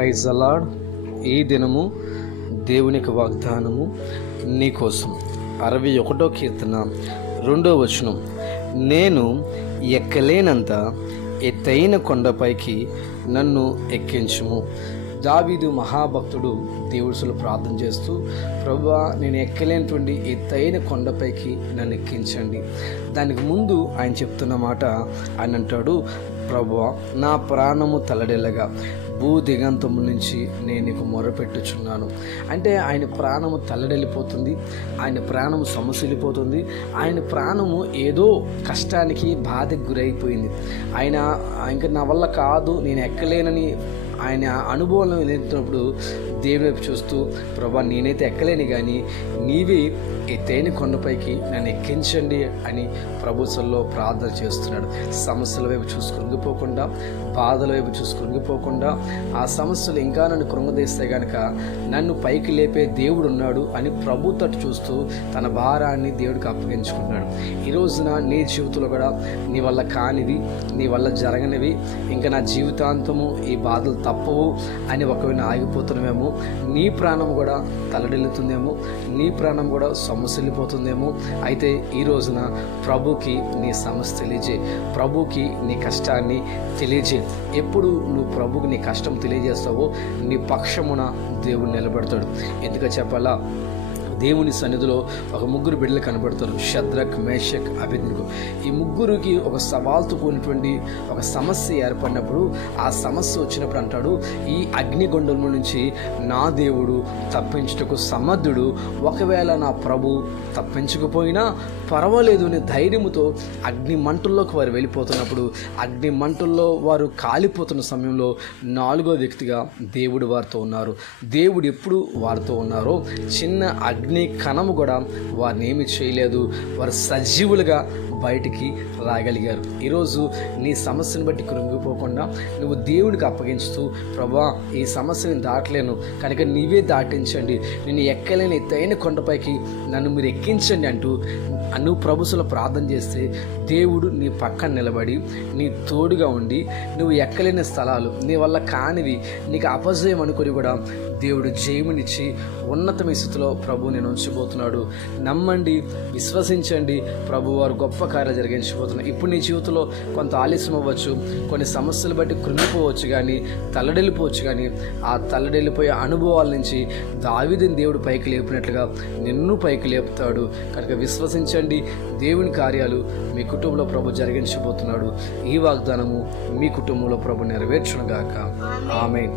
Praise the lord. ఈ దినము దేవునికి వాగ్దానము నీకోసం. 61వ కీర్తన 2వ వచనం. నేను ఎక్కలేనంత ఎత్తైన కొండపైకి నన్ను ఎక్కించుము. దావీదు మహాభక్తుడు దేవుడిలో ప్రార్థన చేస్తూ, ప్రభువా నేను ఎక్కలేనటువంటి ఎత్తైన కొండపైకి నన్ను ఎక్కించండి. దానికి ముందు ఆయన చెప్తున్న మాట, ఆయన అంటాడు, ప్రభువా నా ప్రాణము తలడెల్లగా భూ దిగంతము నుంచి నేను నీకు మొరపెట్టుచున్నాను. అంటే ఆయన ప్రాణము తల్లడెళ్ళిపోతుంది, ఆయన ప్రాణము సమస్యలిపోతుంది, ఆయన ప్రాణము ఏదో కష్టానికి బాధకు గురైపోయింది. ఆయన ఇంకా నా వల్ల కాదు, నేను ఎక్కలేనని ఆయన అనుభవంలో వెళ్తున్నప్పుడు దేవుని వైపు చూస్తూ, ప్రభా నేనైతే ఎక్కలేని కానీ నీవే ఎత్తైన కొండపైకి నన్ను ఎక్కించండి అని ప్రభుత్వంలో ప్రార్థన చేస్తున్నాడు. సమస్యల వైపు చూసి కృంగిపోకుండా, బాధల వైపు చూసి కృంగిపోకుండా, ఆ సమస్యలు ఇంకా నన్ను కృంగదీస్తే కనుక నన్ను పైకి లేపే దేవుడు ఉన్నాడు అని ప్రభు తట్టు చూస్తూ తన భారాన్ని దేవుడికి అప్పగించుకున్నాడు. ఈ రోజున నీ జీవితంలో కూడా నీ వల్ల కానివి, నీ వల్ల జరగనివి, ఇంకా నా జీవితాంతము ఈ బాధలు తప్పవు అని ఒకవేళ ఆగిపోతున్నామేమో, నీ ప్రాణం కూడా తలడిల్లుతుందేమో, నీ ప్రాణం కూడా సమస్యలిపోతుందేమో. అయితే ఈ రోజున ప్రభుకి నీ సమస్య తెలియజేయి, ప్రభుకి నీ కష్టాన్ని తెలియజేయి. ఎప్పుడు నువ్వు ప్రభుకి నీ కష్టం తెలియజేస్తావో నీ పక్షమున దేవుడు నిలబెడతాడు. ఎందుకో చెప్పాలా, దేవుని సన్నిధిలో ఒక ముగ్గురు బిడ్డలు కనబడతారు, షద్రక్, మేషక్, అబేద్నెగో. ఈ ముగ్గురికి ఒక సవాల్తో కూడినటువంటి ఒక సమస్య ఏర్పడినప్పుడు, ఆ సమస్య వచ్చినప్పుడు అంటాడు, ఈ అగ్నిగుండం నుంచి నా దేవుడు తప్పించుటకు సమర్థుడు, ఒకవేళ నా ప్రభు తప్పించకపోయినా పర్వాలేదు అనే ధైర్యంతో అగ్ని మంటల్లోకి వారు వెళ్ళిపోతున్నప్పుడు, అగ్ని మంటల్లో వారు కాలిపోతున్న సమయంలో 4వ వ్యక్తిగా దేవుడు వారితో ఉన్నారు. దేవుడు ఎప్పుడు వారితో ఉన్నారో చిన్న అగ్ని కణము కూడా వారిని ఏమి చేయలేదు, వారు సజీవులుగా బయటికి రాగలిగారు. ఈరోజు నీ సమస్యను బట్టి కృంగిపోకుండా నువ్వు దేవుడికి అప్పగించుతూ, ప్రభా ఈ సమస్యని దాటలేను కనుక నీవే దాటించండి, నేను ఎక్కలేని ఎత్తైన కొండపైకి నన్ను మీరు ఎక్కించండి అంటూ నువ్వు ప్రభువులో ప్రార్థన చేస్తే దేవుడు నీ పక్కన నిలబడి నీ తోడుగా ఉండి, నువ్వు ఎక్కలేని స్థలాలు, నీ వల్ల కానివి, నీకు అపజయం అనుకుని కూడా దేవుడు జయమునిచ్చి ఉన్నతమైన స్థితిలో ప్రభు నేను ఉంచబోతున్నాడు. నమ్మండి, విశ్వసించండి, ప్రభు వారు గొప్ప కార్యాలు జరిగించబోతున్నారు. ఇప్పుడు నీ జీవితంలో కొంత ఆలస్యం అవ్వచ్చు, కొన్ని సమస్యలు బట్టి కృంగిపోవచ్చు, కానీ తల్లడెళ్ళిపోవచ్చు, కానీ ఆ తల్లడెళ్ళిపోయే అనుభవాల నుంచి దావీదుని దేవుడు పైకి లేపినట్లుగా నిన్ను పైకి లేపుతాడు. కనుక విశ్వసించండి, దేవుని కార్యాలు మీ కుటుంబంలో ప్రభు జరిగించబోతున్నాడు. ఈ వాగ్దానము మీ కుటుంబంలో ప్రభు నెరవేర్చునుగాక. ఆమేన్.